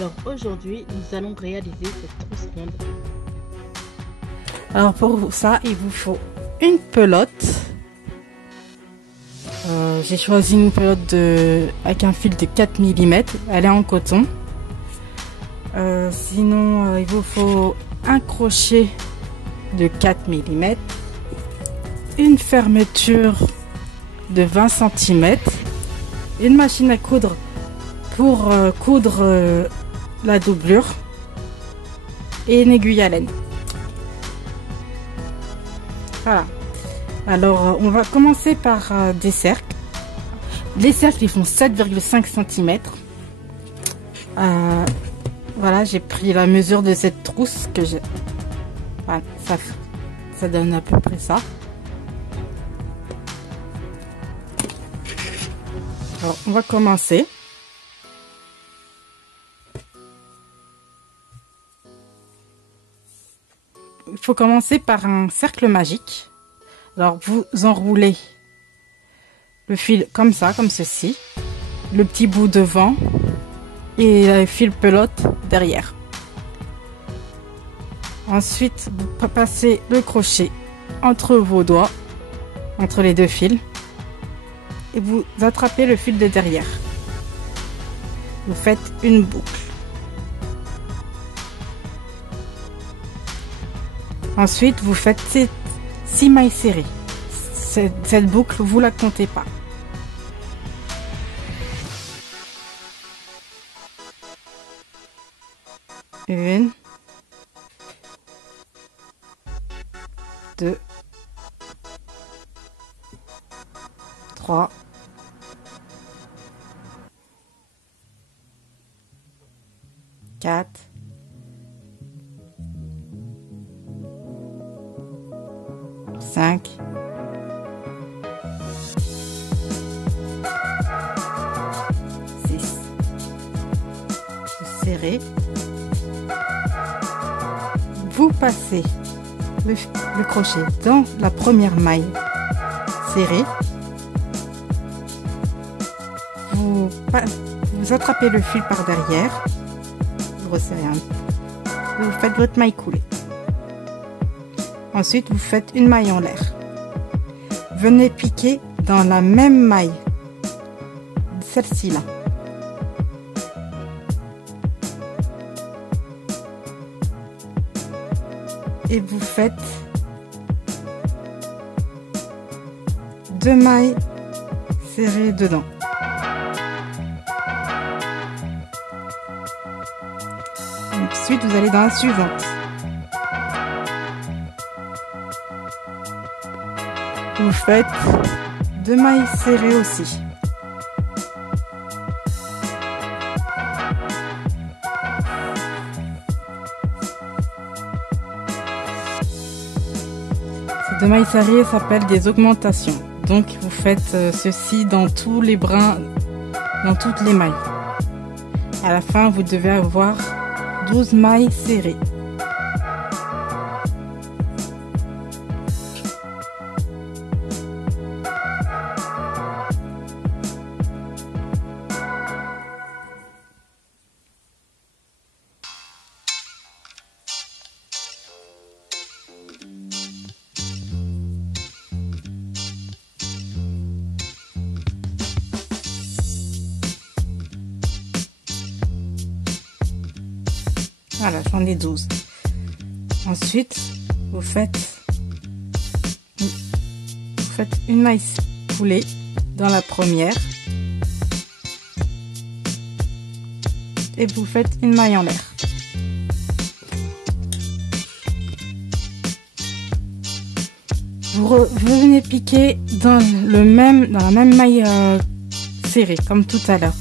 Alors aujourd'hui, nous allons réaliser cette trousse ronde. Alors pour ça, il vous faut une pelote. J'ai choisi une pelote avec un fil de 4 mm. Elle est en coton. Sinon, il vous faut un crochet de 4 mm. Une fermeture de 20 cm. Une machine à coudre pour coudre la doublure. Et une aiguille à laine. Voilà. Alors, on va commencer par des cercles. Les cercles, ils font 7,5 cm. Voilà, j'ai pris la mesure de cette trousse que j'ai. Voilà, ça donne à peu près ça. Alors, on va commencer. Il faut commencer par un cercle magique. Alors, vous enroulez le fil comme ça, comme ceci. Le petit bout devant et le fil pelote derrière. Ensuite, vous passez le crochet entre vos doigts, entre les deux fils. Et vous attrapez le fil de derrière. Vous faites une boucle. Ensuite, vous faites 6 mailles serrées. Cette boucle, vous la comptez pas. Une, deux, trois, quatre, 5, 6. Vous serrez. Vous passez le crochet dans la première maille serrée. Vous attrapez le fil par derrière. Vous resserrez un peu. Vous faites votre maille coulée. Ensuite, vous faites une maille en l'air. Venez piquer dans la même maille, celle-ci là. Et vous faites 2 mailles serrées dedans. Ensuite, vous allez dans la suivante. Vous faites 2 mailles serrées aussi. Ces 2 mailles serrées s'appellent des augmentations. Donc vous faites ceci dans tous les brins, dans toutes les mailles. À la fin, vous devez avoir 12 mailles serrées. Voilà, j'en ai 12. Ensuite, vous faites une maille coulée dans la première. Et vous faites une maille en l'air. Vous venez piquer dans la même maille serrée, comme tout à l'heure.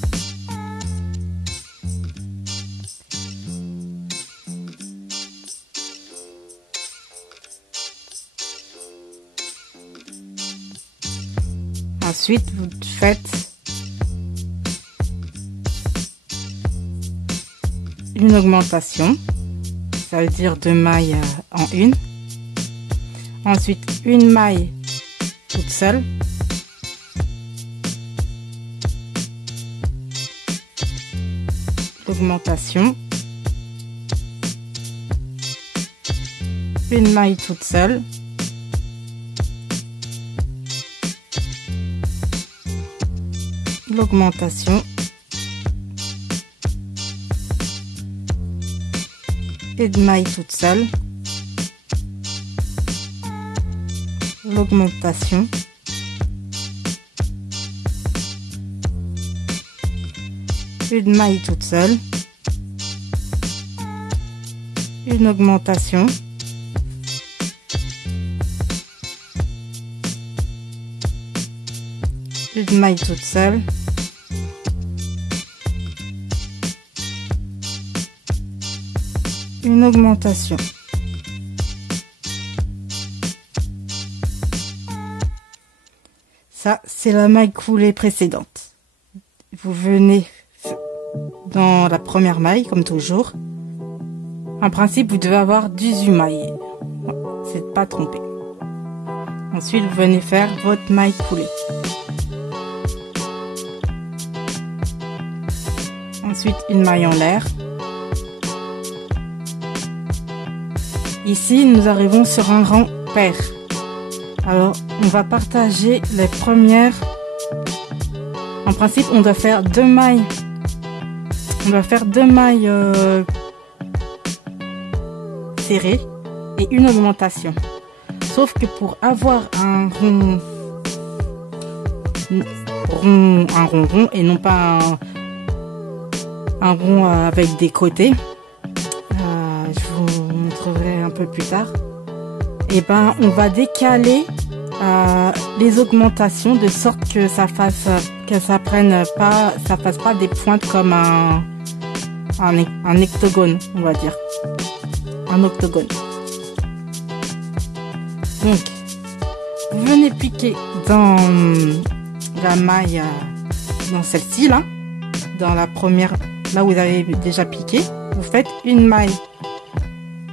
Ensuite, vous faites une augmentation, ça veut dire 2 mailles en une. Ensuite, une maille toute seule. augmentation, une maille toute seule, l'augmentation, une maille toute seule, l'augmentation, une maille toute seule, une augmentation, une maille toute seule, une augmentation. Ça, c'est la maille coulée précédente. Vous venez dans la première maille, comme toujours. En principe, vous devez avoir 18 mailles. C'est pas trompé. Ensuite, vous venez faire votre maille coulée. Ensuite, une maille en l'air. Ici, nous arrivons sur un rang pair. Alors, on va partager les premières. En principe, on doit faire 2 mailles. On va faire 2 mailles serrées et une augmentation. Sauf que pour avoir un rond rond et non pas un rond avec des côtés, je vous montrerai un peu plus tard. Et ben, on va décaler les augmentations de sorte que ça fasse pas des pointes comme un octogone, on va dire, un octogone. Donc, vous venez piquer dans la maille, dans celle-ci là, dans la première, là où vous avez déjà piqué, vous faites une maille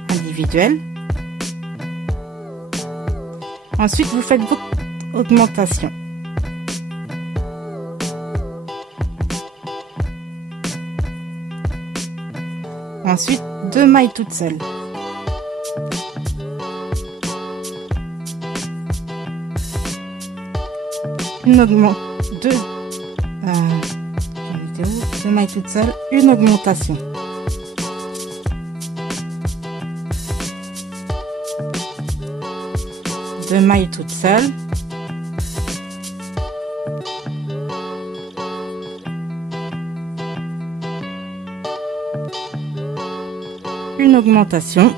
individuelle. Ensuite, vous faites votre augmentation. Ensuite, 2 mailles toutes seules. Une augmentation. 2 mailles toutes seules, une augmentation. Deux mailles toutes seules. Une augmentation.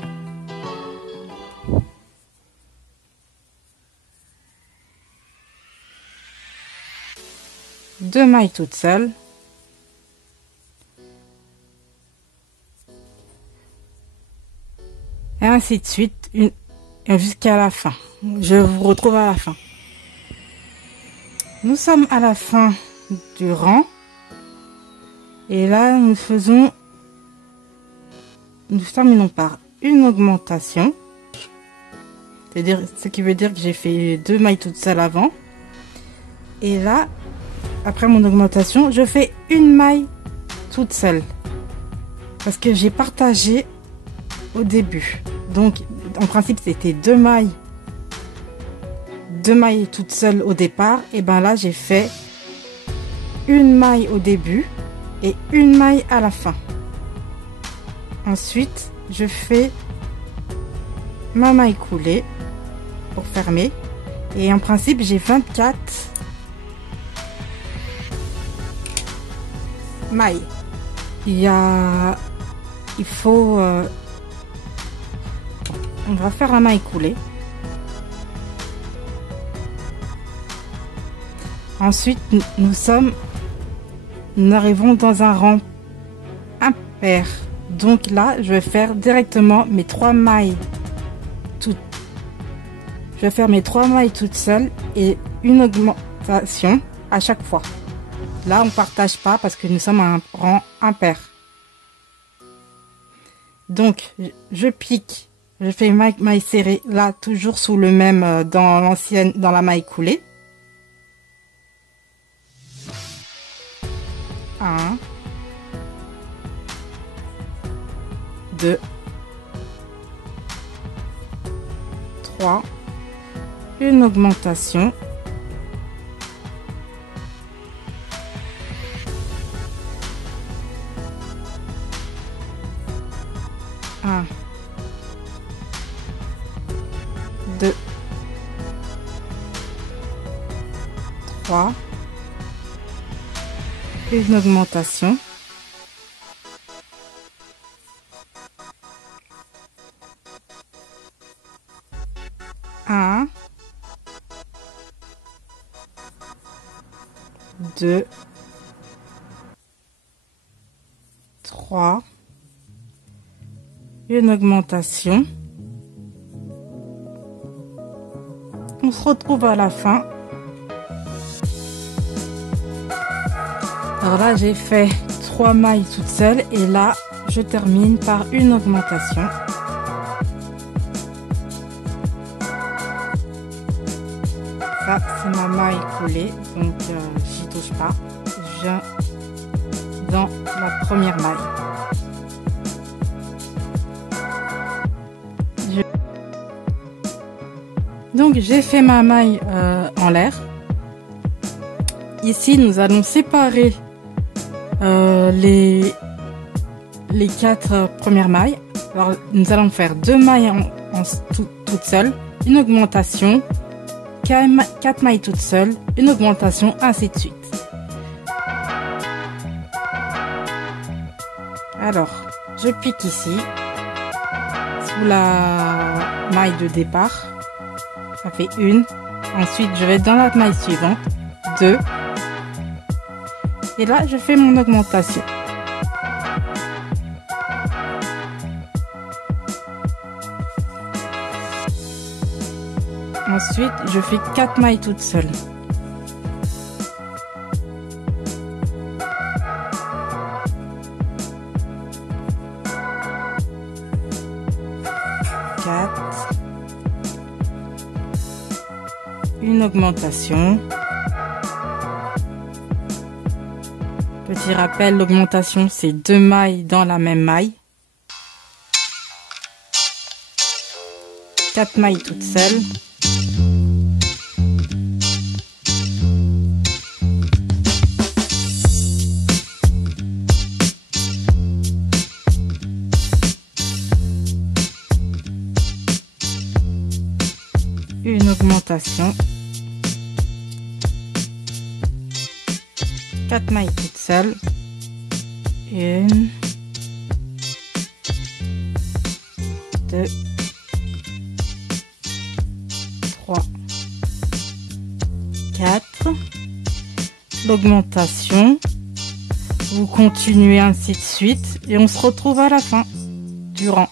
Deux mailles toutes seules. Et ainsi de suite, jusqu'à la fin. Je vous retrouve à la fin. Nous sommes à la fin du rang. Et là, nous terminons par une augmentation. C'est-à-dire, ce qui veut dire que j'ai fait 2 mailles toutes seules avant. Et là, après mon augmentation, je fais une maille toute seule. Parce que j'ai partagé au début. Donc, en principe, c'était 2 mailles toutes seules au départ. Et ben là, j'ai fait une maille au début et une maille à la fin. Ensuite, je fais ma maille coulée pour fermer. Et en principe, j'ai 24 mailles. On va faire un maille coulée. Ensuite, nous arrivons dans un rang impair. Donc là, je vais faire directement mes 3 mailles toutes. Je vais faire mes 3 mailles toutes seules et une augmentation à chaque fois. Là, on partage pas parce que nous sommes à un rang impair. Donc, je pique, je fais maille serrée, là, toujours sous le même, dans la maille coulée. 1, 2, 3, une augmentation, 1, 2, 3, une augmentation, 1, 2, 3, une augmentation. On se retrouve à la fin. Alors là, j'ai fait 3 mailles toute seule et là, je termine par une augmentation. Ça, c'est ma maille coulée, donc j'y touche pas. Je viens dans la première maille. Donc j'ai fait ma maille en l'air. Ici, nous allons séparer les 4 premières mailles. Alors, nous allons faire 2 mailles toutes seules, une augmentation, 4 mailles toutes seules, une augmentation, ainsi de suite. Alors, je pique ici, sous la maille de départ, ça fait 1. Ensuite, je vais dans la maille suivante, 2. Et là, je fais mon augmentation. Ensuite, je fais 4 mailles toutes seules. Une augmentation. Petit rappel, l'augmentation c'est 2 mailles dans la même maille. 4 mailles toutes seules. Une augmentation. 4 mailles toutes seules. 1, 2, 3, 4. L'augmentation. Vous continuez ainsi de suite et on se retrouve à la fin du rang.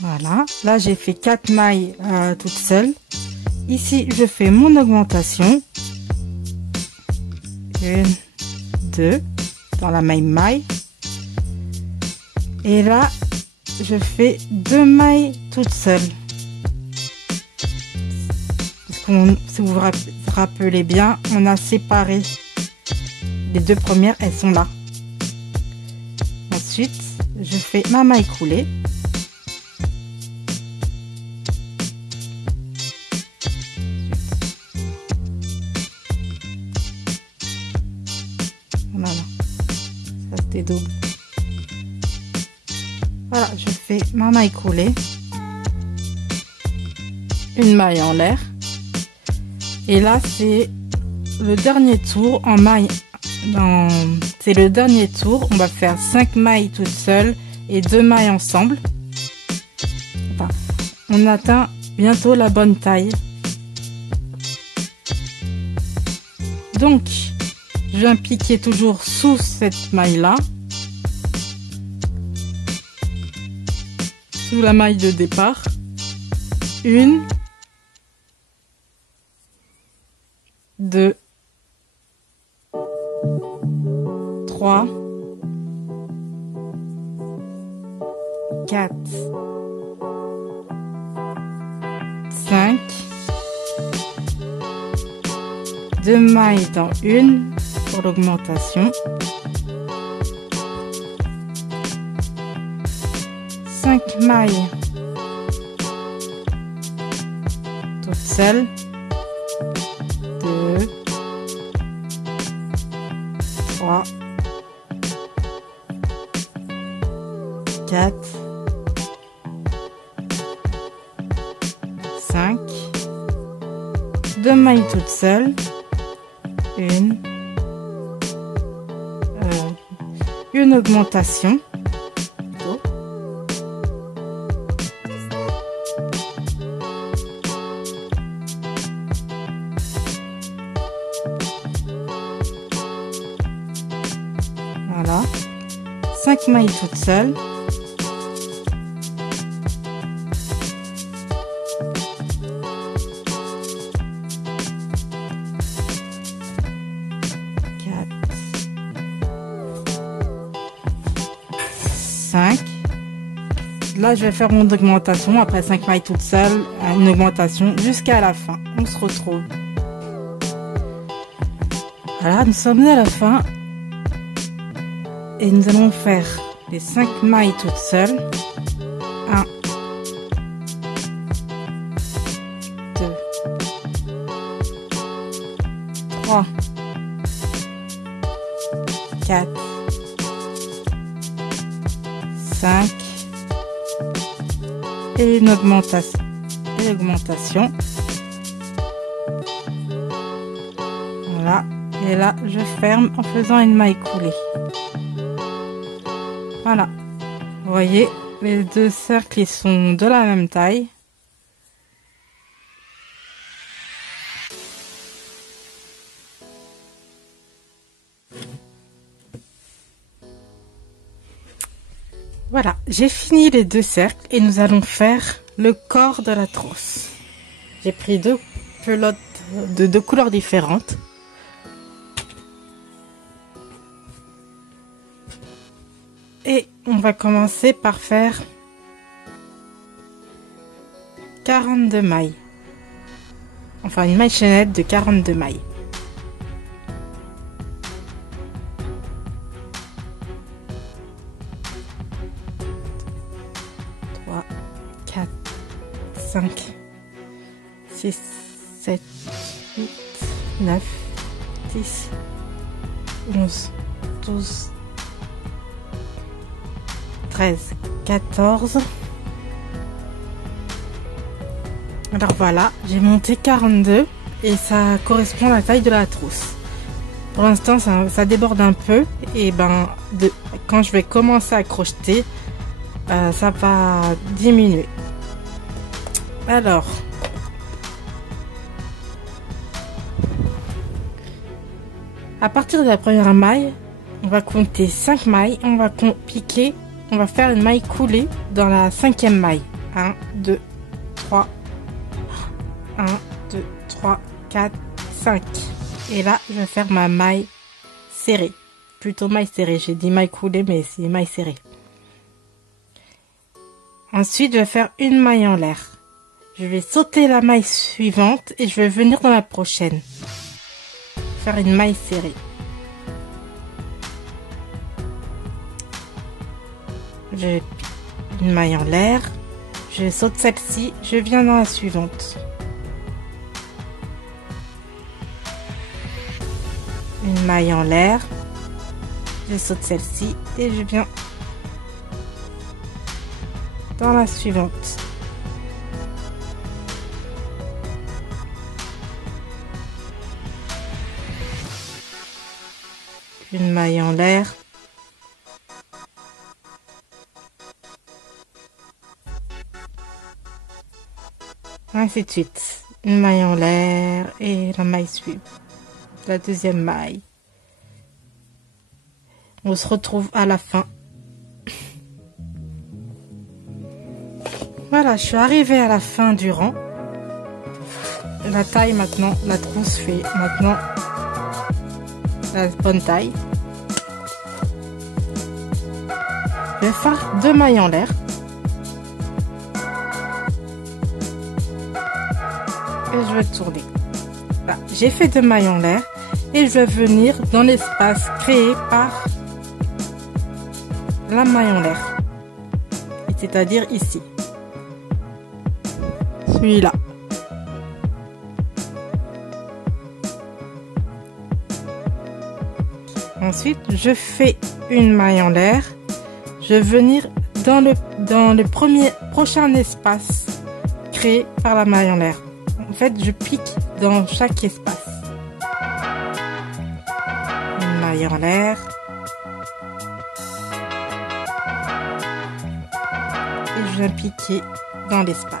Voilà, là j'ai fait 4 mailles toutes seules. Ici je fais mon augmentation. 1, 2 dans la même maille. Et là je fais 2 mailles toutes seules. Si vous vous rappelez bien, on a séparé les 2 premières, elles sont là. Ensuite je fais ma maille coulée. Voilà, ça c'était double. Voilà, je fais ma maille coulée, une maille en l'air, et là c'est le dernier tour en maille. C'est le dernier tour, on va faire 5 mailles toutes seules et 2 mailles ensemble. Enfin, on atteint bientôt la bonne taille. Donc je viens piquer toujours sous cette maille là, sous la maille de départ. 1, 2, 3, 4, 5, 2 mailles dans une pour l'augmentation, 5 mailles toutes seules, 2, 3, 4, 5, 2 mailles toutes seules, une augmentation, voilà, 5 mailles toutes seules, là je vais faire mon augmentation après 5 mailles toutes seules, une augmentation jusqu'à la fin. On se retrouve. Voilà, nous sommes à la fin et nous allons faire les 5 mailles toutes seules. 1, 2, 3, 4, 5 et une augmentation. Voilà, et là je ferme en faisant une maille coulée. Voilà, vous voyez, les deux cercles ils sont de la même taille. Voilà, j'ai fini les deux cercles et nous allons faire le corps de la trousse. J'ai pris deux pelotes de deux couleurs différentes. Et on va commencer par faire 42 mailles. Enfin, une maille chaînette de 42 mailles. 4, 5, 6, 7, 8, 9, 10, 11, 12, 13, 14. Alors voilà, j'ai monté 42 et ça correspond à la taille de la trousse. Pour l'instant, ça déborde un peu et quand je vais commencer à crocheter, ça va diminuer. Alors, à partir de la première maille, on va compter 5 mailles, on va piquer, on va faire une maille coulée dans la 5e maille. 1, 2, 3, 1, 2, 3, 4, 5. Et là, je vais faire ma maille serrée. Plutôt maille serrée, j'ai dit maille coulée, mais c'est maille serrée. Ensuite, je vais faire une maille en l'air. Je vais sauter la maille suivante et je vais venir dans la prochaine. Faire une maille serrée. Une maille en l'air. Je saute celle-ci, je viens dans la suivante. Une maille en l'air. Je saute celle-ci et je viens dans la suivante. Une maille en l'air. Ainsi de suite. Une maille en l'air et la maille suivante. La deuxième maille. On se retrouve à la fin. Voilà, je suis arrivée à la fin du rang. La taille maintenant, la trousse fait maintenant la bonne taille. Je vais faire 2 mailles en l'air. Et je vais tourner. Voilà, j'ai fait 2 mailles en l'air et je vais venir dans l'espace créé par la maille en l'air. c'est-à-dire ici. Celui-là. Ensuite, je fais une maille en l'air. Je vais venir dans le prochain espace créé par la maille en l'air. En fait, je pique dans chaque espace. Une maille en l'air. Et je viens piquer dans l'espace.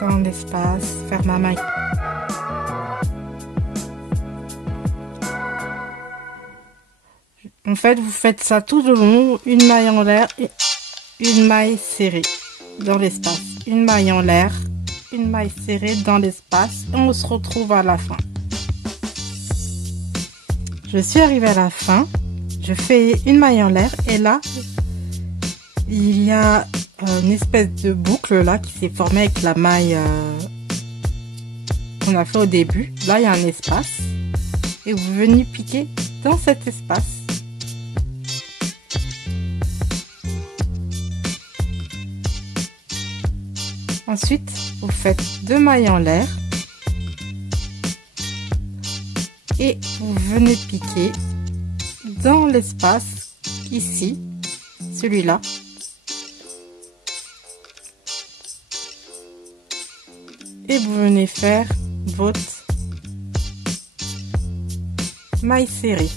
Dans l'espace, faire ma maille. En fait, vous faites ça tout le long, une maille en l'air et une maille serrée dans l'espace. Une maille en l'air, une maille serrée dans l'espace et on se retrouve à la fin. Je suis arrivée à la fin, je fais une maille en l'air et là, il y a une espèce de boucle là qui s'est formée avec la maille qu'on a fait au début. Là, il y a un espace et vous venez piquer dans cet espace. Ensuite, vous faites 2 mailles en l'air et vous venez piquer dans l'espace ici, celui-là. Et vous venez faire votre maille serrée.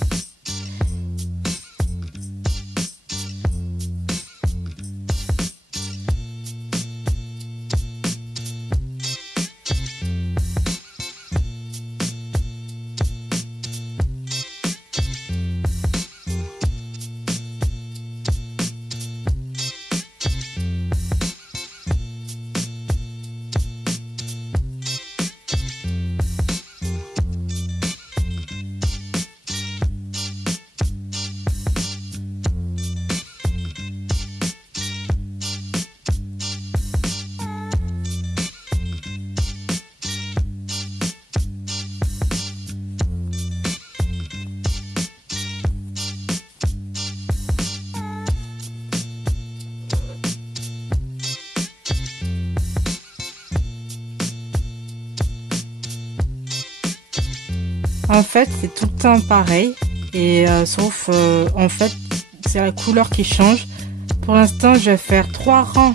En fait, c'est tout le temps pareil, et sauf en fait, c'est la couleur qui change. Pour l'instant, je vais faire 3 rangs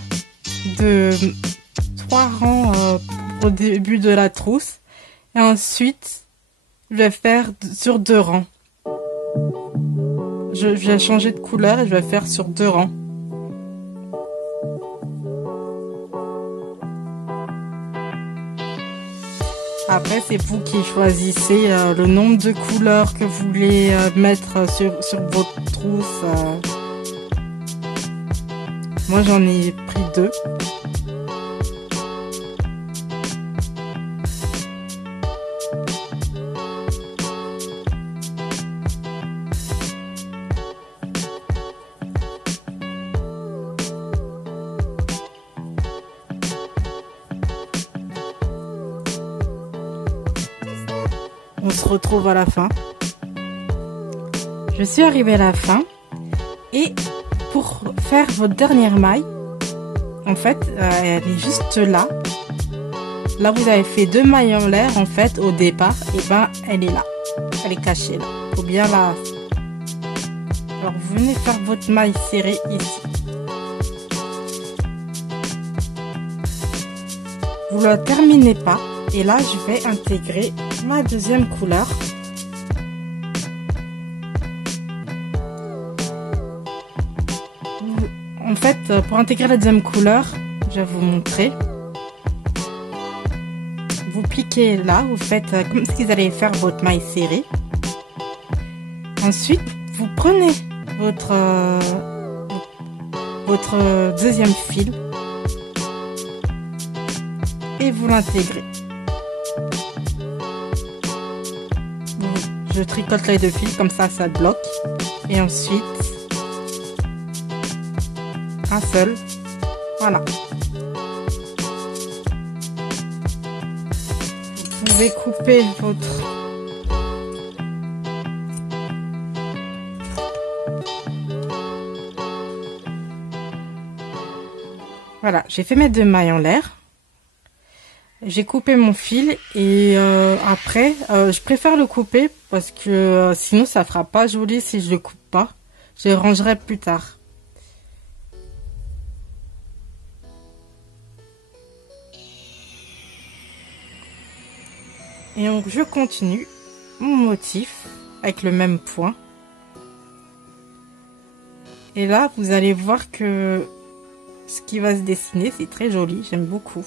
au début de la trousse, et ensuite, je vais faire sur 2 rangs. Je vais changer de couleur et je vais faire sur 2 rangs. Après, c'est vous qui choisissez le nombre de couleurs que vous voulez mettre sur votre trousse. Moi, j'en ai pris 2. On se retrouve à la fin. Je suis arrivée à la fin. Et pour faire votre dernière maille, en fait, elle est juste là. Là, vous avez fait 2 mailles en l'air, en fait, au départ. Et ben, elle est là. Elle est cachée là. Faut bien la... Alors, vous venez faire votre maille serrée ici. Vous ne la terminez pas. Et là, je vais intégrer ma deuxième couleur. En fait, pour intégrer la deuxième couleur, je vais vous montrer. Vous piquez là, vous faites comme si vous allez faire votre maille serrée. Ensuite, vous prenez votre deuxième fil et vous l'intégrez. Je tricote les deux fils, comme ça bloque. Et ensuite, un seul. Voilà. Vous pouvez couper votre... Voilà, j'ai fait mes 2 mailles en l'air. J'ai coupé mon fil et après, je préfère le couper parce que sinon ça fera pas joli si je le coupe pas. Je le rangerai plus tard. Et donc je continue mon motif avec le même point. Et là, vous allez voir que ce qui va se dessiner, c'est très joli, j'aime beaucoup.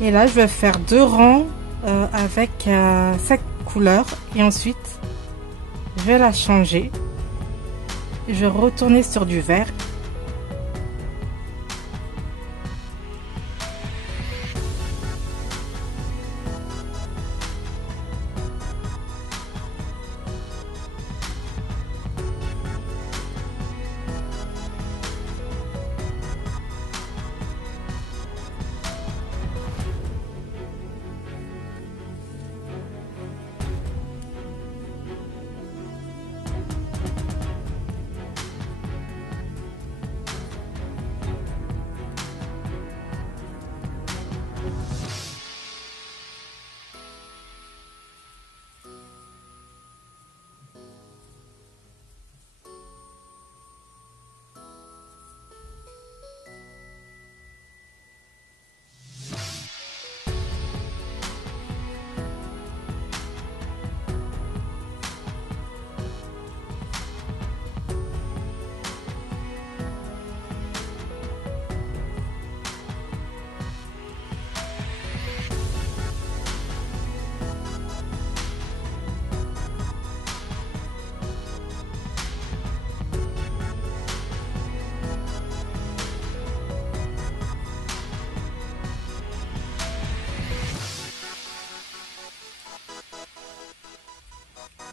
Et là, je vais faire 2 rangs avec cette couleur. Et ensuite, je vais la changer. Je vais retourner sur du vert.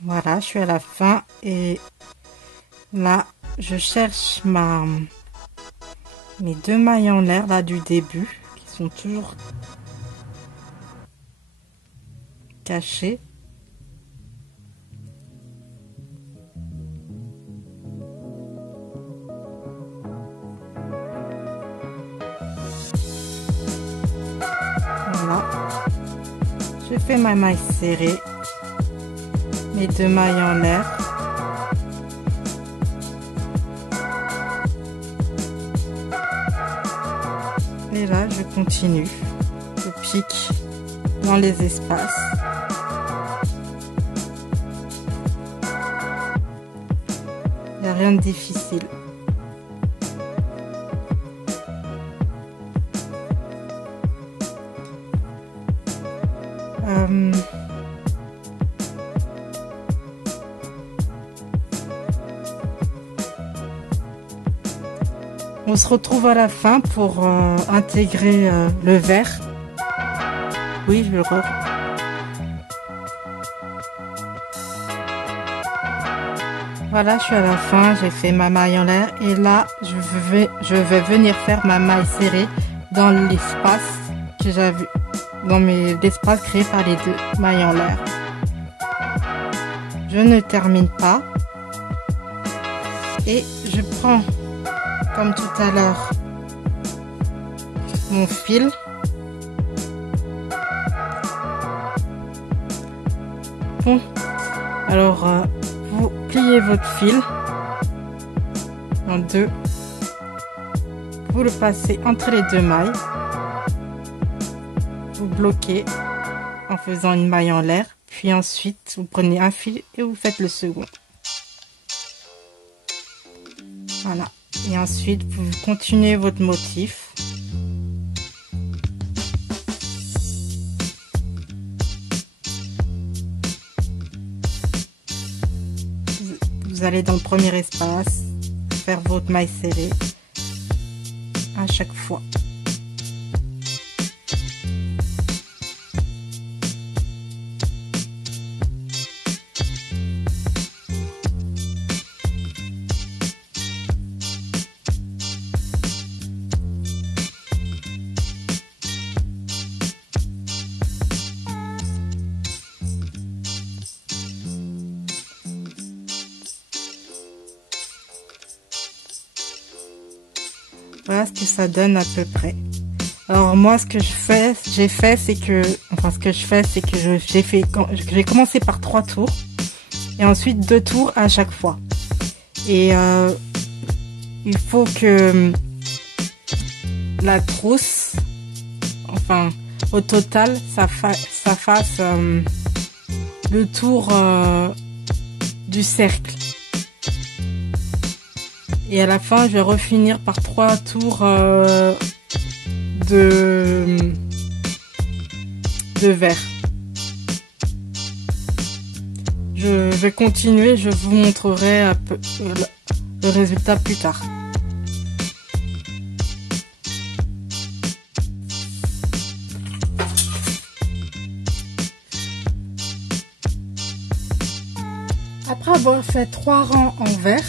Voilà, je suis à la fin et là, je cherche mes 2 mailles en l'air là du début qui sont toujours cachées. Voilà, je fais ma maille serrée. Les 2 mailles en l'air. Et là, je continue. Je pique dans les espaces. Il n'y a rien de difficile. On se retrouve à la fin pour intégrer le vert. Oui, je le re... Voilà, je suis à la fin, j'ai fait ma maille en l'air et là, je vais venir faire ma maille serrée dans l'espace que j'avais, dans l'espace créé par les 2 mailles en l'air. Je ne termine pas et je prends comme tout à l'heure mon fil. Bon, alors vous pliez votre fil en 2, vous le passez entre les 2 mailles, vous bloquez en faisant une maille en l'air, puis ensuite vous prenez un fil et vous faites le second. Voilà. Et ensuite, vous continuez votre motif. Vous allez dans le premier espace, faire votre maille serrée à chaque fois. Voilà ce que ça donne à peu près. Alors moi, ce que j'ai fait, c'est que j'ai commencé par 3 tours et ensuite 2 tours à chaque fois. Et il faut que la trousse, enfin au total, ça fasse le tour du cercle. Et à la fin, je vais refinir par 3 tours de vert. Je vais continuer, je vous montrerai un peu le résultat plus tard. Après avoir fait 3 rangs en vert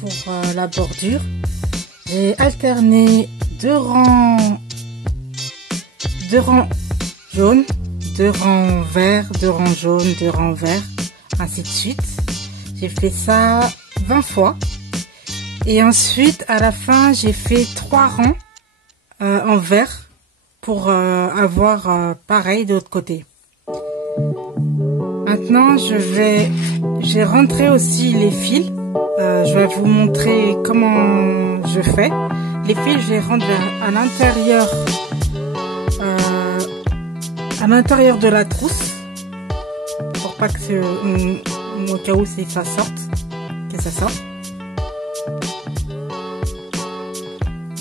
pour la bordure, j'ai alterné 2 rangs jaunes, 2 rangs verts, 2 rangs jaunes, 2 rangs verts, ainsi de suite. J'ai fait ça 20 fois. Et ensuite, à la fin, j'ai fait 3 rangs en vert pour avoir pareil de l'autre côté. Maintenant, j'ai rentré aussi les fils. Je vais vous montrer comment je fais. Les fils, je les rentre à l'intérieur de la trousse pour pas que au cas où ça sorte.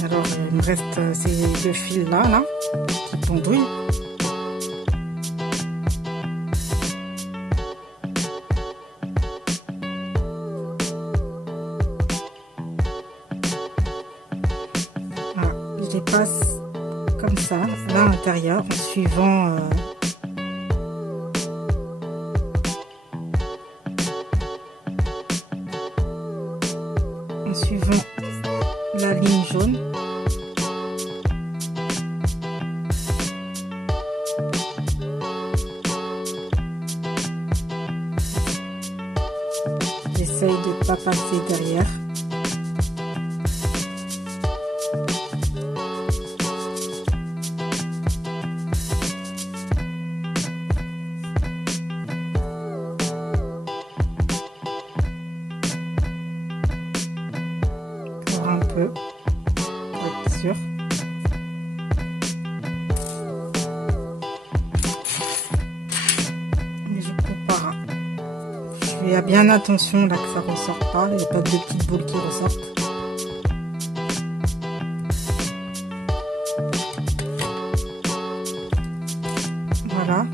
Alors, il me reste ces 2 fils là qui pendouillent. Je les passe comme ça, là à l'intérieur, en suivant la ligne jaune. J'essaye de ne pas passer derrière. Un peu pour être sûr. Mais je prépare. Je fais bien attention là que ça ressorte pas. Il n'y a pas de petites boules qui ressortent. Voilà.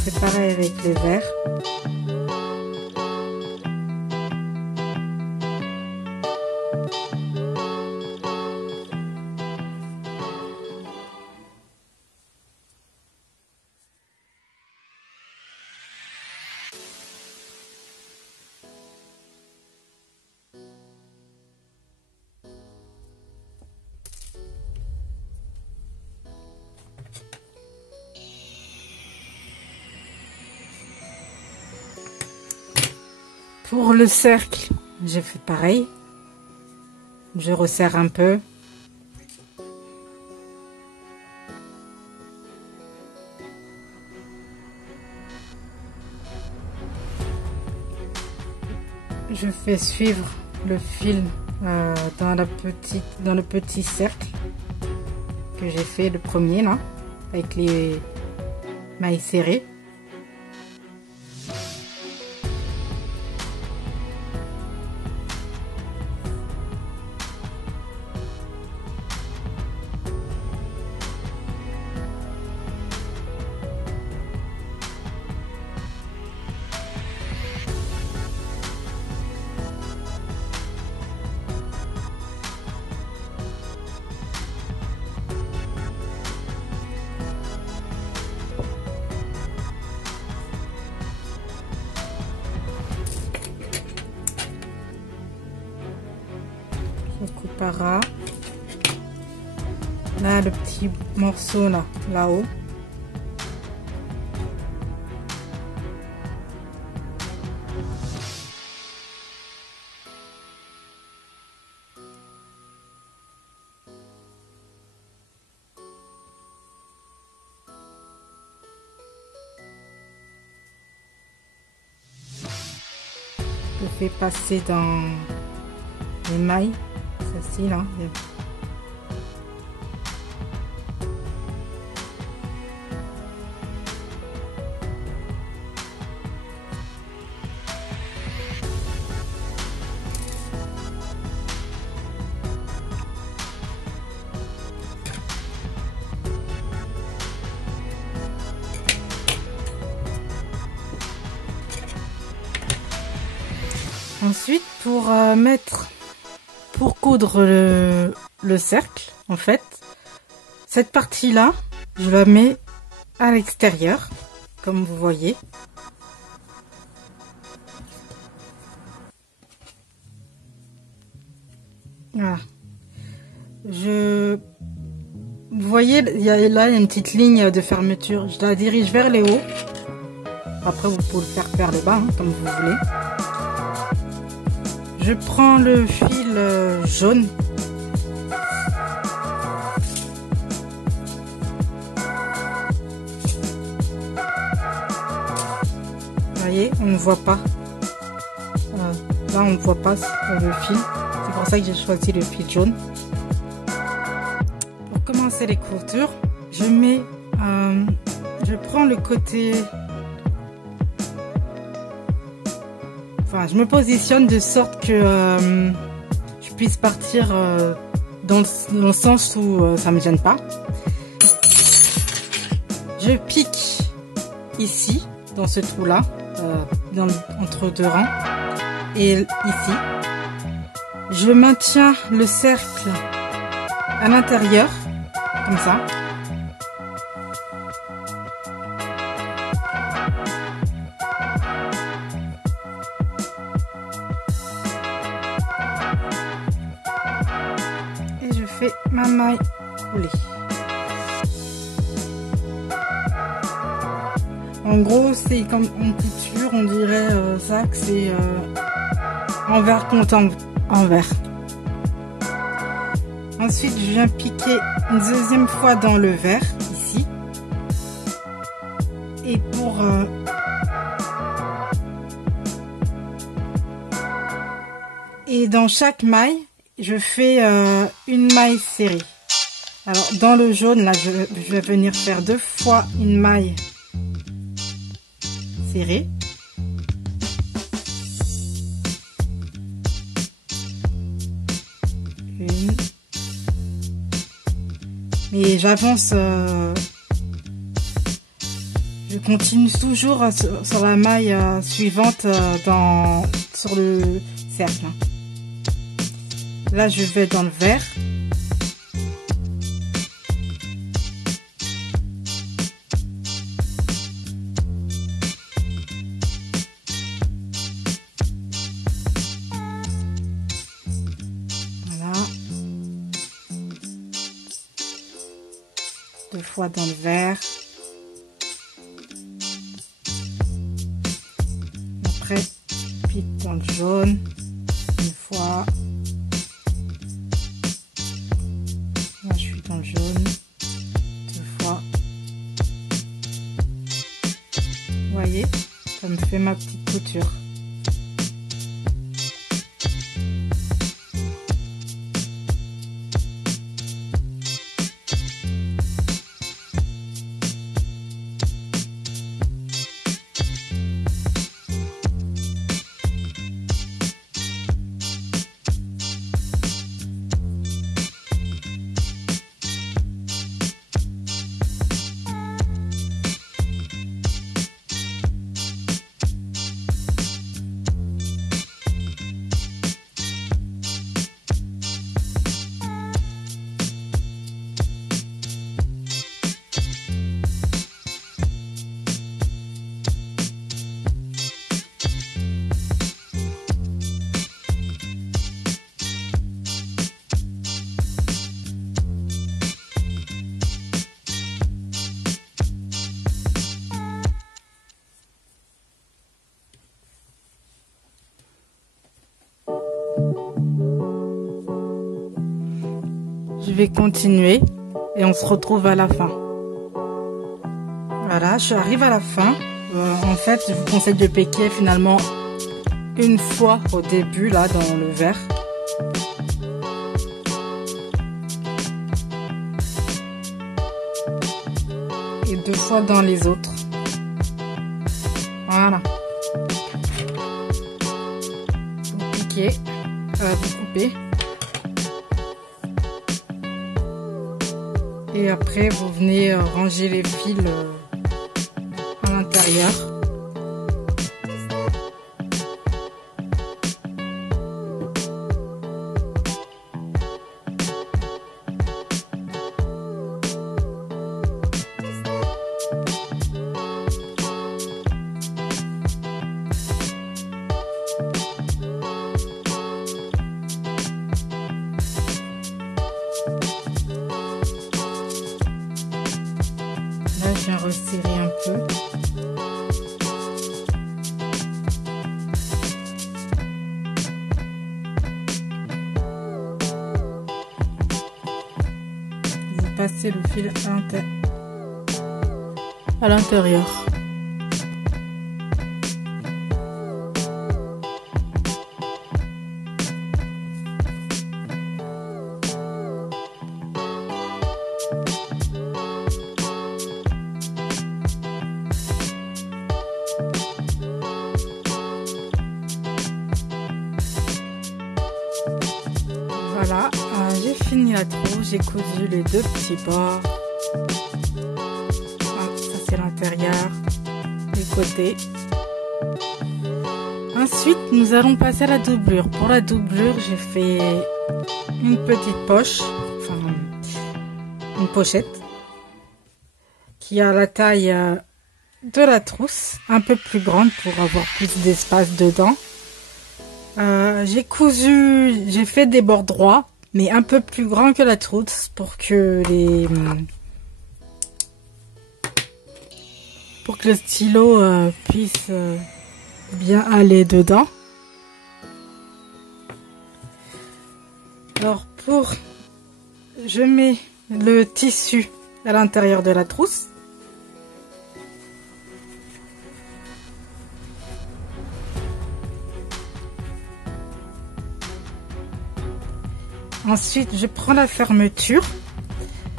C'est pareil avec les verts. Pour le cercle, j'ai fait pareil. Je resserre un peu. Je fais suivre le fil dans le petit cercle que j'ai fait le premier là. avec les mailles serrées. Je coupe à ras. Là, le petit morceau là-haut. Je fais passer dans les mailles, celle-ci là. Ensuite, pour coudre le cercle, en fait, cette partie-là, je la mets à l'extérieur, comme vous voyez. Voilà. Vous voyez, il y a une petite ligne de fermeture. Je la dirige vers les hauts. Après, vous pouvez le faire vers le bas, hein, comme vous voulez. Je prends le fil jaune. Vous voyez, on ne voit pas. Là, on ne voit pas le fil. C'est pour ça que j'ai choisi le fil jaune. Pour commencer les coutures, je prends le côté. Enfin, je me positionne de sorte que je puisse partir dans le sens où ça me gêne pas. Je pique ici, dans ce trou-là, entre deux rangs, et ici. Je maintiens le cercle à l'intérieur, comme ça. Fais ma maille coulée. En gros, c'est comme en couture, on dirait ça que c'est envers contre envers. Ensuite, je viens piquer une deuxième fois dans le vert ici. Et et dans chaque maille, je fais une maille serrée. Alors dans le jaune là, je vais venir faire 2 fois une maille serrée. Une. Mais j'avance. Je continue toujours sur la maille suivante sur le cercle. Là, je vais dans le vert. Voilà. 2 fois dans le vert. Après, pique dans le jaune. Une fois. Là, je suis dans le jaune. 2 fois. Vous voyez, ça me fait ma petite couture. vais continuer et on se retrouve à la fin. Voilà, j'arrive à la fin. En fait, je vous conseille de piquer finalement une fois au début là dans le verre. Et 2 fois dans les autres. Voilà. Vous piquez, vous coupez. Et après, vous venez ranger les fils à l'intérieur. Là, je viens resserrer un peu. Vous passez le fil à l'intérieur. Voilà, j'ai fini la trousse, j'ai cousu les 2 petits bords. Ça c'est l'intérieur, les côtés. Ensuite, nous allons passer à la doublure. Pour la doublure, j'ai fait une petite poche, enfin une pochette, qui a la taille de la trousse, un peu plus grande pour avoir plus d'espace dedans. J'ai fait des bords droits, mais un peu plus grands que la trousse pour que le stylo puisse bien aller dedans. Alors je mets le tissu à l'intérieur de la trousse. Ensuite, je prends la fermeture.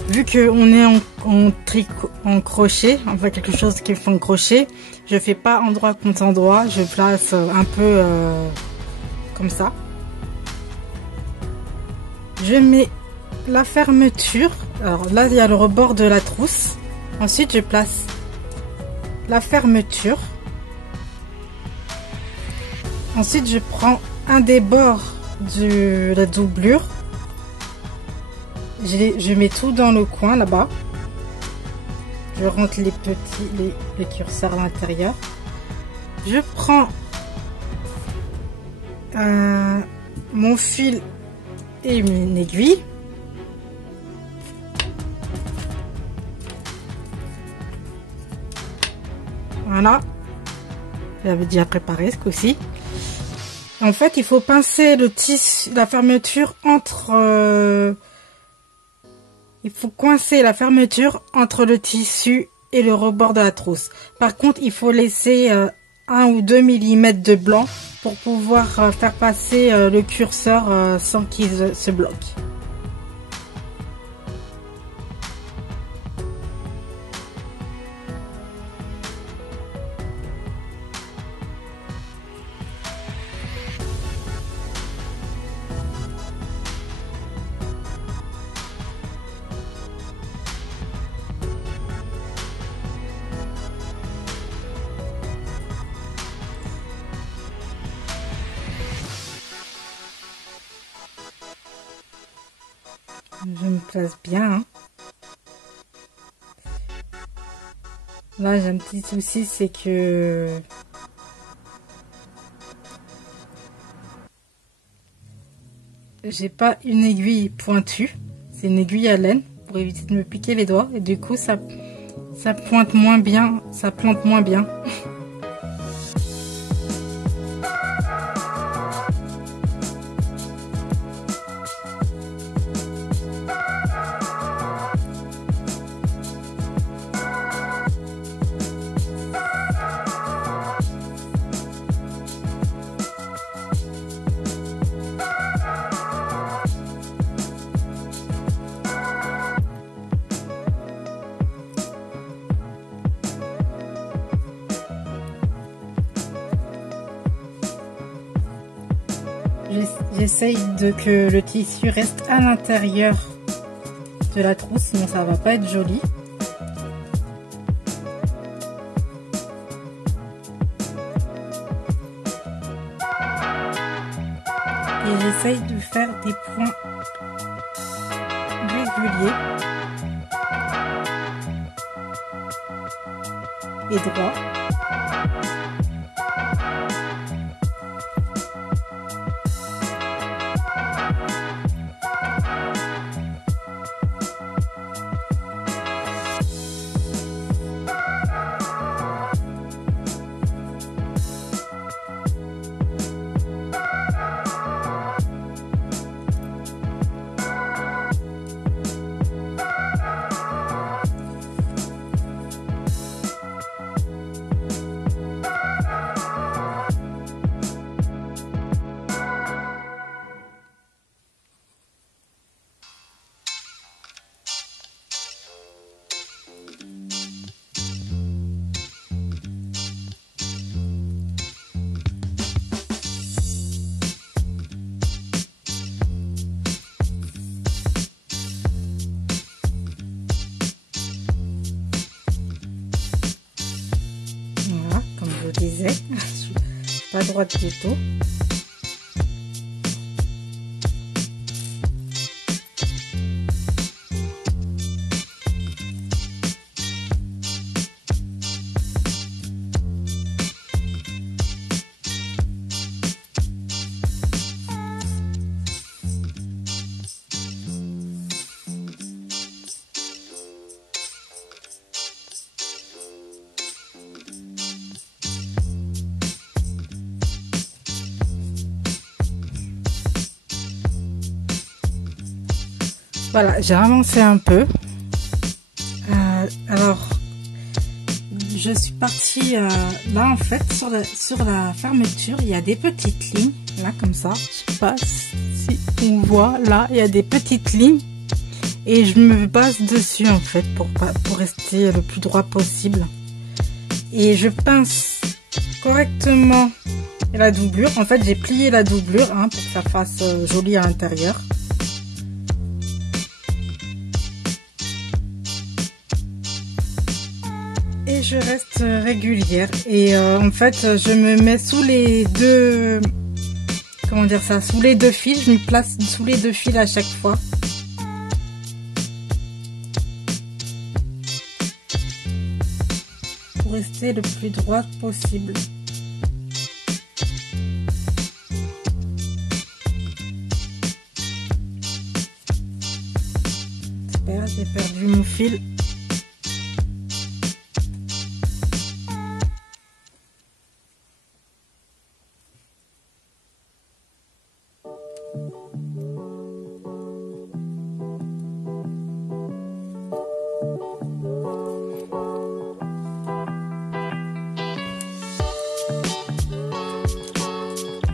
Vu qu'on est en crochet, enfin quelque chose qui fait en crochet, je fais pas endroit contre endroit, je place un peu comme ça. Je mets la fermeture. Alors là, il y a le rebord de la trousse. Ensuite, je place la fermeture. Ensuite, je prends un des bords de la doublure. Je mets tout dans le coin là-bas. Je rentre les curseurs à l'intérieur. Je prends mon fil et une aiguille. Voilà. J'avais déjà préparé ce coup-ci. En fait, il faut pincer le tissu, la fermeture entre... il faut coincer la fermeture entre le tissu et le rebord de la trousse. Par contre, il faut laisser 1 ou 2 mm de blanc pour pouvoir faire passer le curseur sans qu'il se bloque. Je me place bien. Hein. Là, j'ai un petit souci, c'est que j'ai pas une aiguille pointue. C'est une aiguille à laine pour éviter de me piquer les doigts. Et du coup, ça pointe moins bien, ça plante moins bien. J'essaye que le tissu reste à l'intérieur de la trousse, sinon ça va pas être joli. Et j'essaye de faire des points réguliers et droits. Disais, je suis pas droite du tout. Voilà, j'ai avancé un peu. Alors, je suis partie là en fait sur la fermeture, il y a des petites lignes là comme ça. Je sais pas si on voit là, il y a des petites lignes et je me base dessus en fait pour rester le plus droit possible. Et je pince correctement la doublure. En fait, j'ai plié la doublure pour que ça fasse joli à l'intérieur. Et je reste régulière et en fait je me mets sous les deux, comment dire ça, sous les deux fils, je me place sous les deux fils à chaque fois. Pour rester le plus droit possible. Super, j'ai perdu mon fil.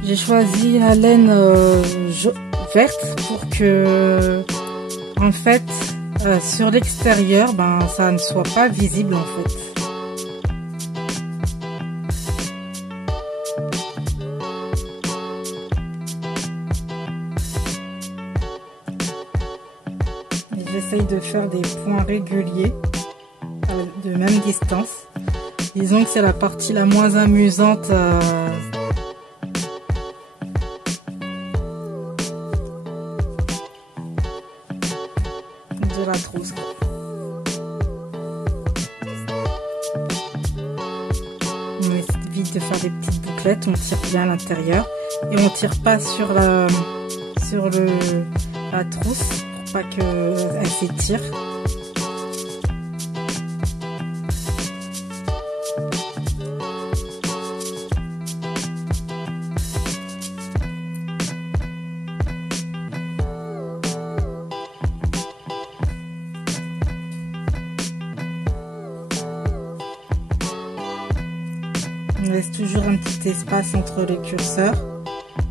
J'ai choisi la laine verte pour que, en fait, sur l'extérieur, ça ne soit pas visible en fait. J'essaye de faire des points réguliers de même distance. Disons que c'est la partie la moins amusante. De la trousse. On évite de faire des petites bouclettes, on tire bien à l'intérieur et on tire pas sur la trousse pour pas qu'elle s'étire. On laisse toujours un petit espace entre les curseurs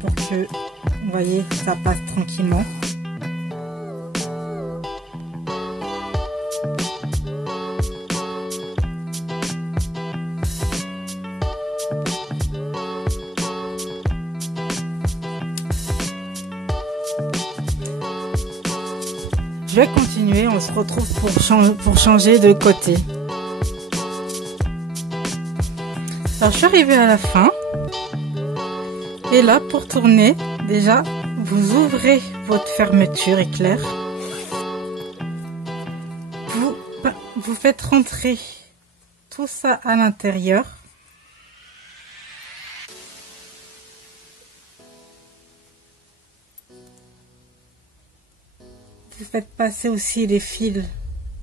pour que, vous voyez, ça passe tranquillement. je vais continuer, on se retrouve pour changer de côté. Alors je suis arrivée à la fin. Et là, pour tourner, déjà, vous ouvrez votre fermeture éclair. Vous faites rentrer tout ça à l'intérieur. Vous faites passer aussi les fils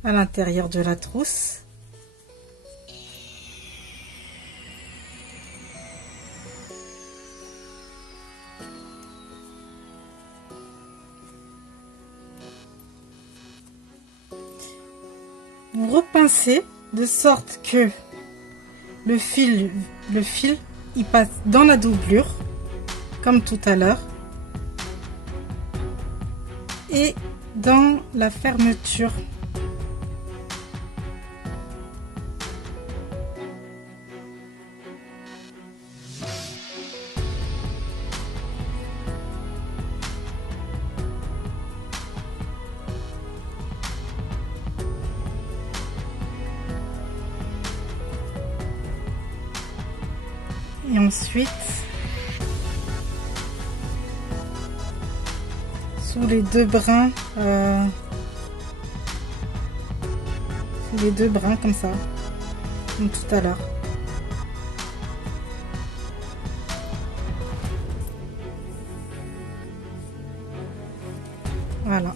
à l'intérieur de la trousse. Vous repincez de sorte que le fil il passe dans la doublure comme tout à l'heure et dans la fermeture. Et ensuite, sous les deux brins comme ça, comme tout à l'heure. Voilà.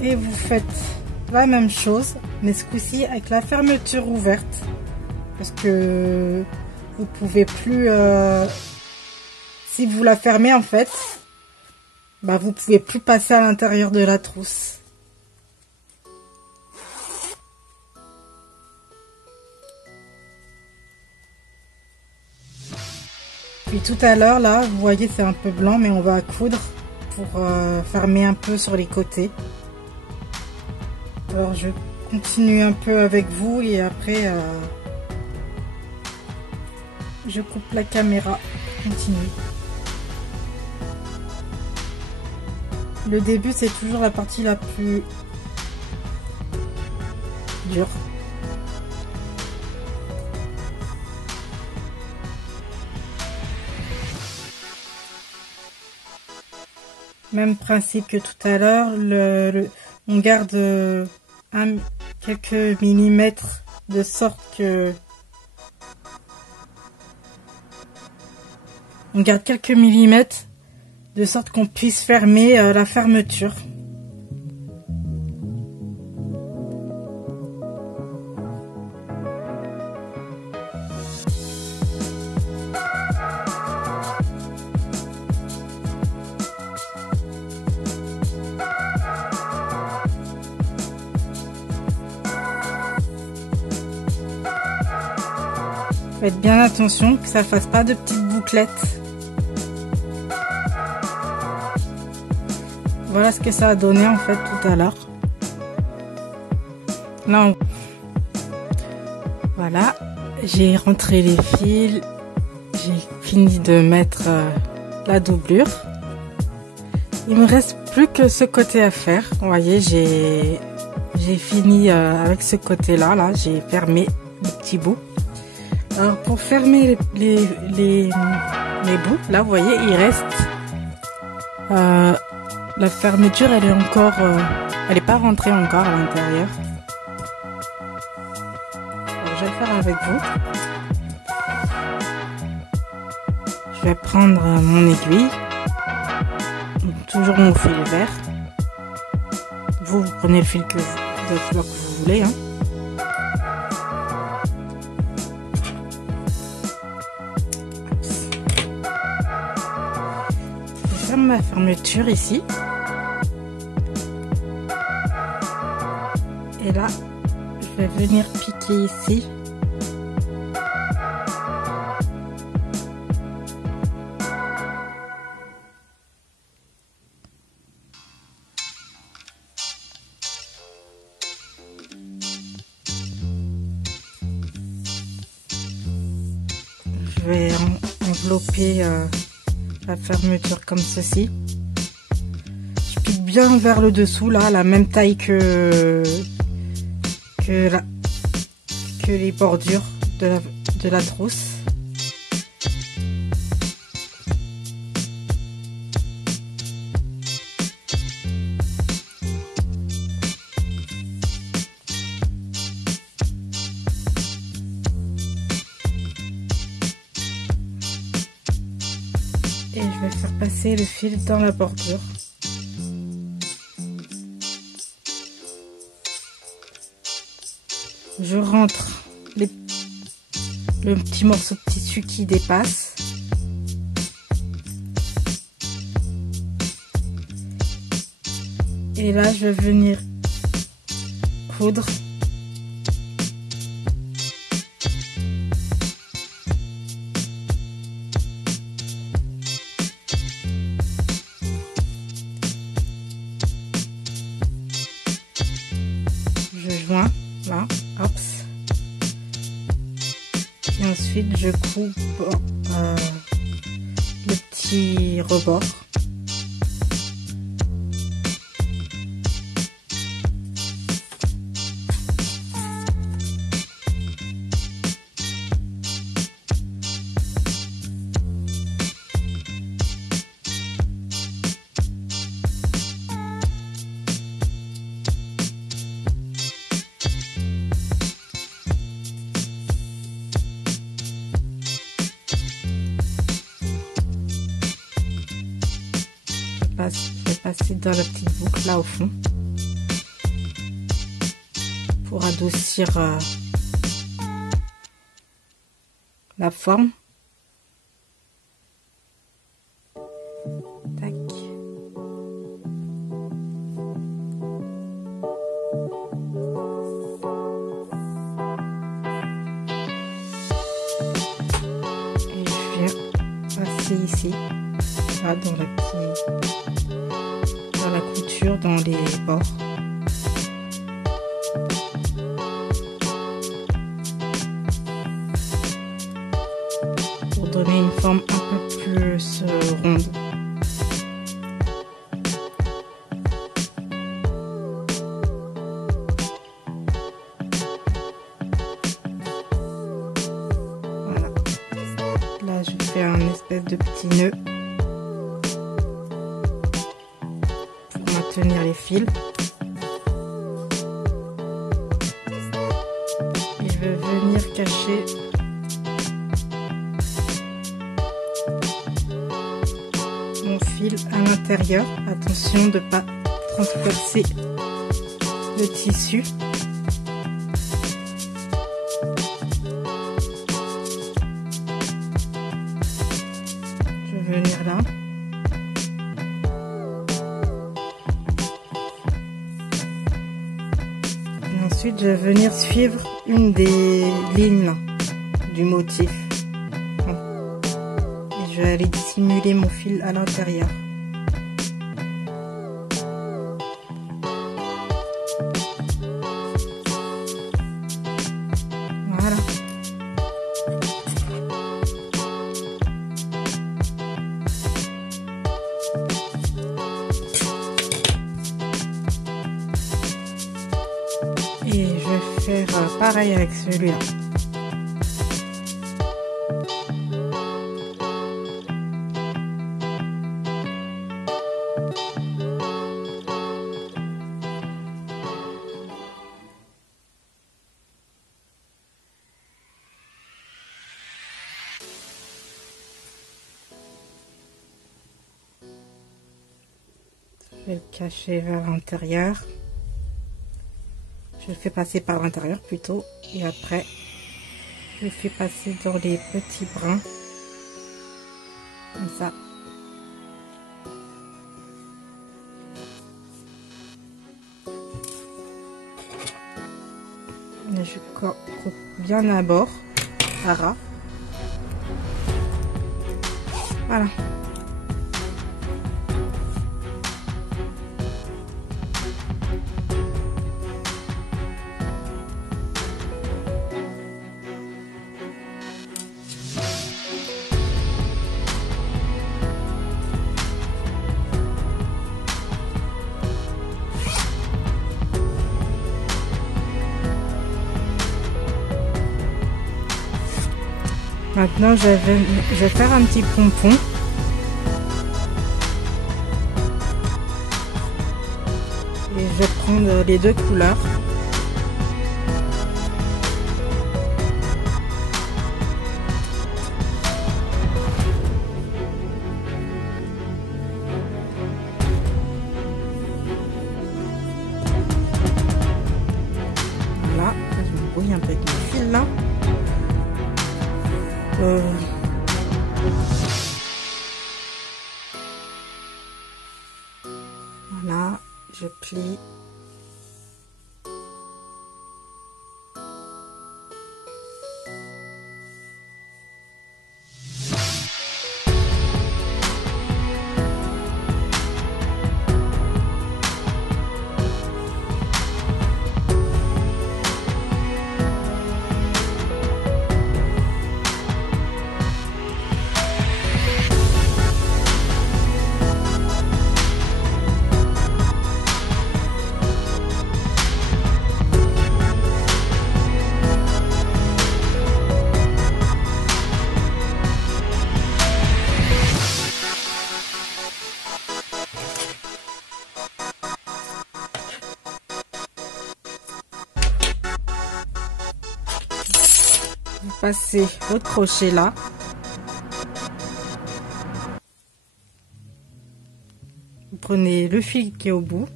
Et vous faites la même chose, mais ce coup-ci avec la fermeture ouverte. Parce que vous pouvez plus, si vous la fermez en fait, bah vous pouvez plus passer à l'intérieur de la trousse. Puis tout à l'heure là, vous voyez c'est un peu blanc, mais on va coudre pour fermer un peu sur les côtés. Alors je continue un peu avec vous et après je coupe la caméra, continue. Le début c'est toujours la partie la plus dure. Même principe que tout à l'heure, on garde quelques millimètres de sorte que on garde quelques millimètres de sorte qu'on puisse fermer la fermeture. Faites bien attention que ça fasse pas de petites bouclettes. Voilà ce que ça a donné en fait tout à l'heure. Là, voilà, j'ai rentré les fils, j'ai fini de mettre la doublure. Il me reste plus que ce côté à faire. Vous voyez, j'ai fini avec ce côté-là. Là, j'ai fermé le petit bout. Alors pour fermer les bouts, là, vous voyez, il reste la fermeture, elle est encore, elle n'est pas rentrée encore à l'intérieur. Je vais le faire avec vous. Je vais prendre mon aiguille, toujours mon fil vert. Vous prenez le fil de la couleur que vous voulez. Hein. Je ferme ma fermeture ici. Et là, je vais venir piquer ici. Je vais envelopper la fermeture comme ceci. Je pique bien vers le dessous, là, la même taille que les bordures de la trousse. Et je vais faire passer le fil dans la bordure. Je rentre le petit morceau de tissu qui dépasse. Et là, je vais venir coudre. Je joins là, hop. Et ensuite je coupe le petit rebord. Je vais passer dans la petite boucle là au fond pour adoucir la forme. Tac. Et je viens passer ici, là, dans la couture, dans les bords. Pour donner une forme un peu plus ronde. Voilà. Là, je fais un espèce de petit nœud. Tenir les fils et je vais venir cacher mon fil à l'intérieur. Attention de ne pas transpercer le tissu. Je vais venir là. Ensuite, je vais venir suivre une des lignes du motif. Et je vais aller dissimuler mon fil à l'intérieur. Voilà. Et je vais faire pareil avec celui-là. Je vais le cacher vers l'intérieur. Je le fais passer par l'intérieur plutôt, et après je le fais passer dans les petits brins comme ça. Et je coupe bien à bord, à ras. Voilà. Maintenant, je vais faire un petit pompon. Et je vais prendre les deux couleurs. Voilà, je me brouille un peu avec mon fil là. Voilà, je plie. Passez votre crochet là. Vous prenez le fil qui est au bout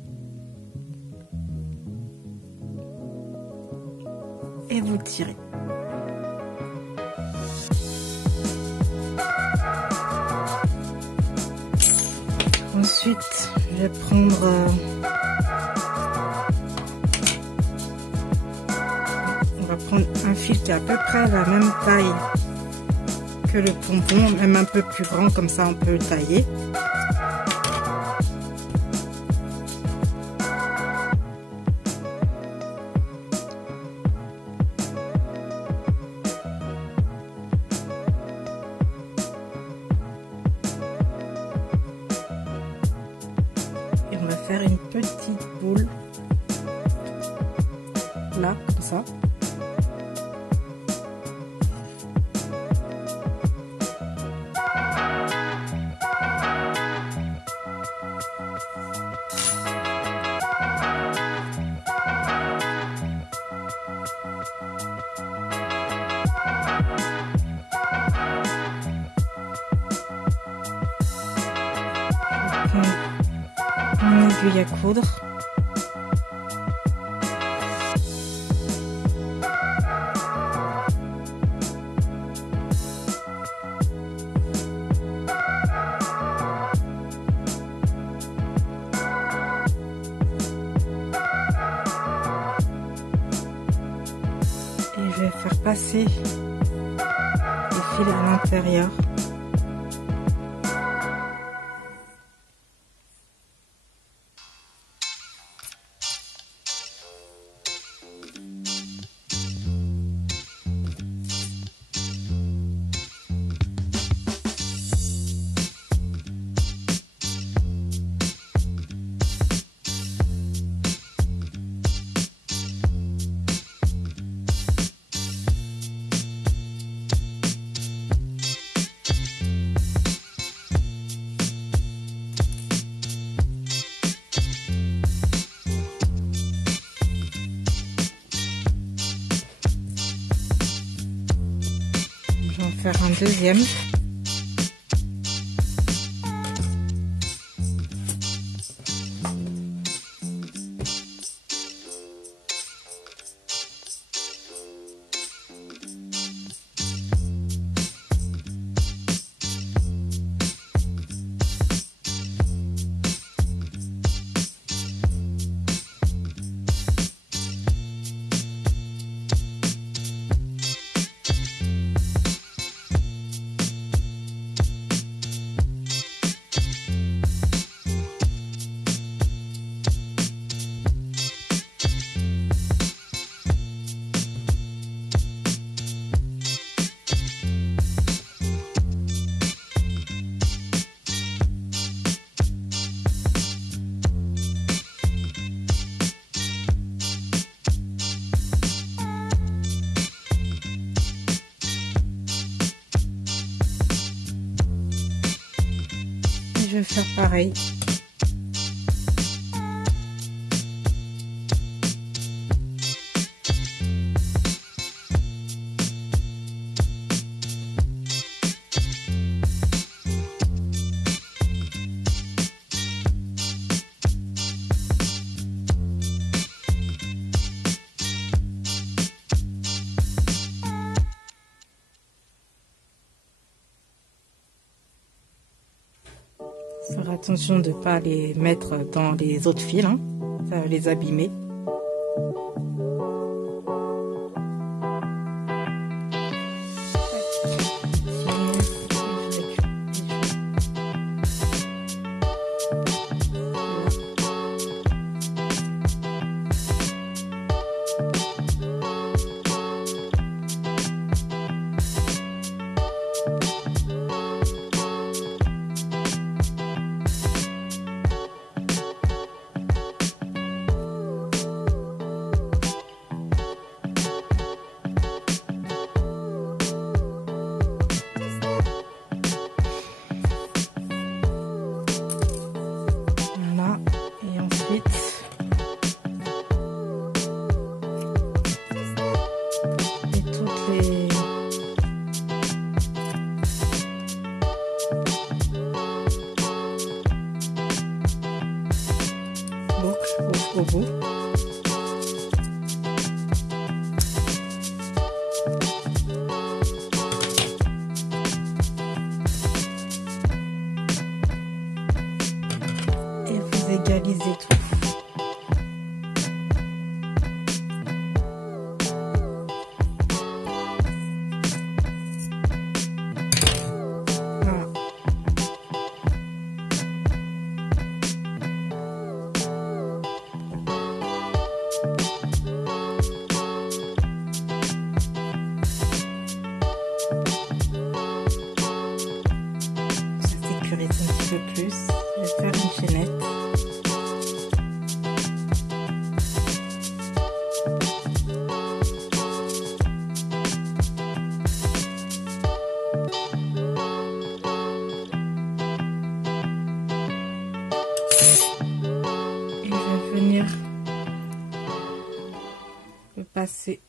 et vous tirez. Ensuite, je vais prendre un fil qui est à peu près à la même taille que le pompon, même un peu plus grand, comme ça on peut le tailler. Et on va faire une petite boule là, comme ça. Une aiguille à coudre. Et je vais faire passer les fils à l'intérieur. Je vais en faire un deuxième. vais faire pareil. Faire attention de ne pas les mettre dans les autres fils, hein. Ça va les abîmer. Au bout. Et vous égalisez tout. Un petit peu plus, je vais faire une chaînette. Et je vais venir le passer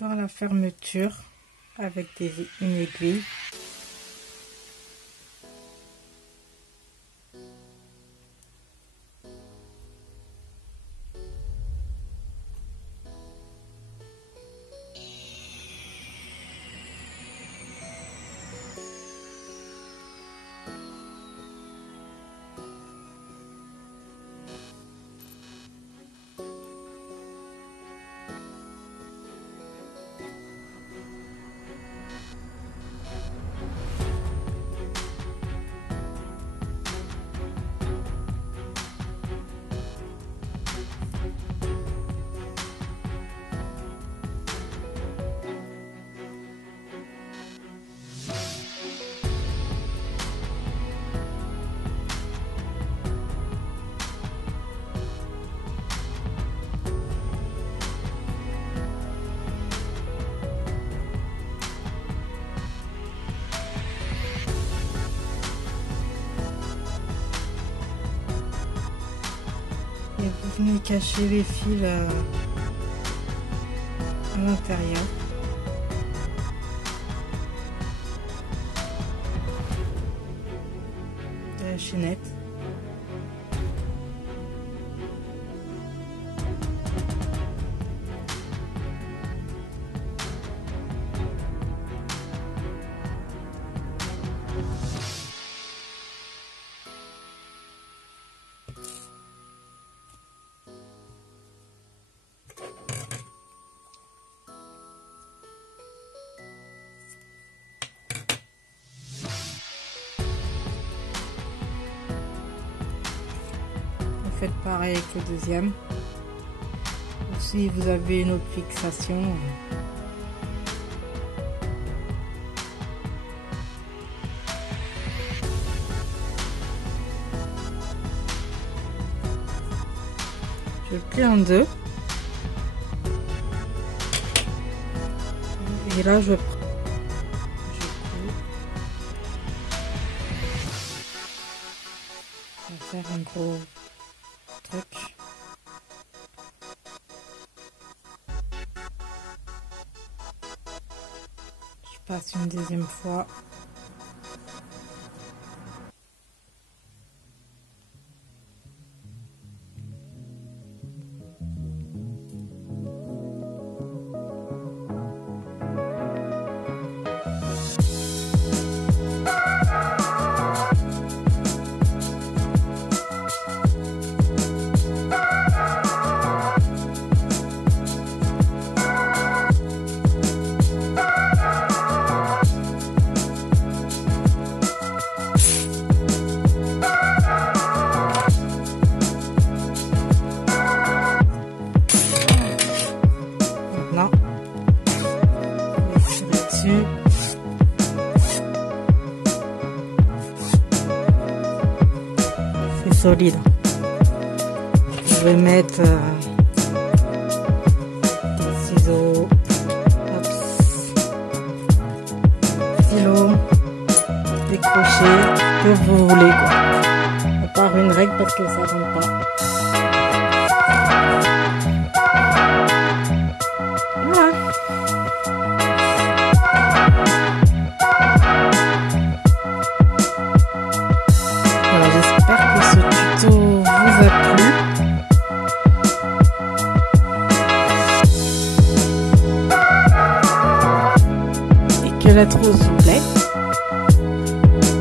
dans la fermeture avec une aiguille. Et vous venez cacher les fils à l'intérieur. De la chaînette. Faites pareil avec le deuxième. Si vous avez une autre fixation, je plie en deux et là je prends. 1, faire un gros truc. Je passe une deuxième fois. Maintenant, je vais tirer dessus. C'est solide. Je vais mettre des ciseaux, stylo, des crochets, que vous voulez quoi. À part une règle parce que ça rentre pas. Voilà, j'espère que ce tuto vous a plu. Et que la trousse vous plaît.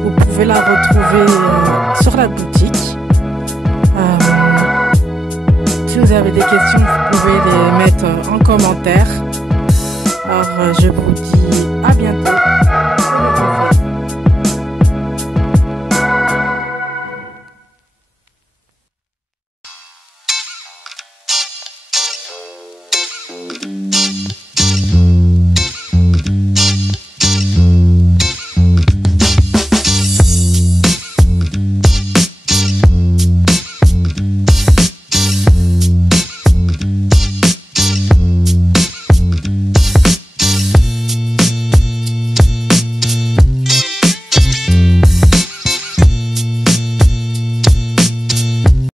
Vous pouvez la retrouver sur la boutique. Si vous avez des questions, vous pouvez les mettre en commentaire. Alors, je vous dis à bientôt.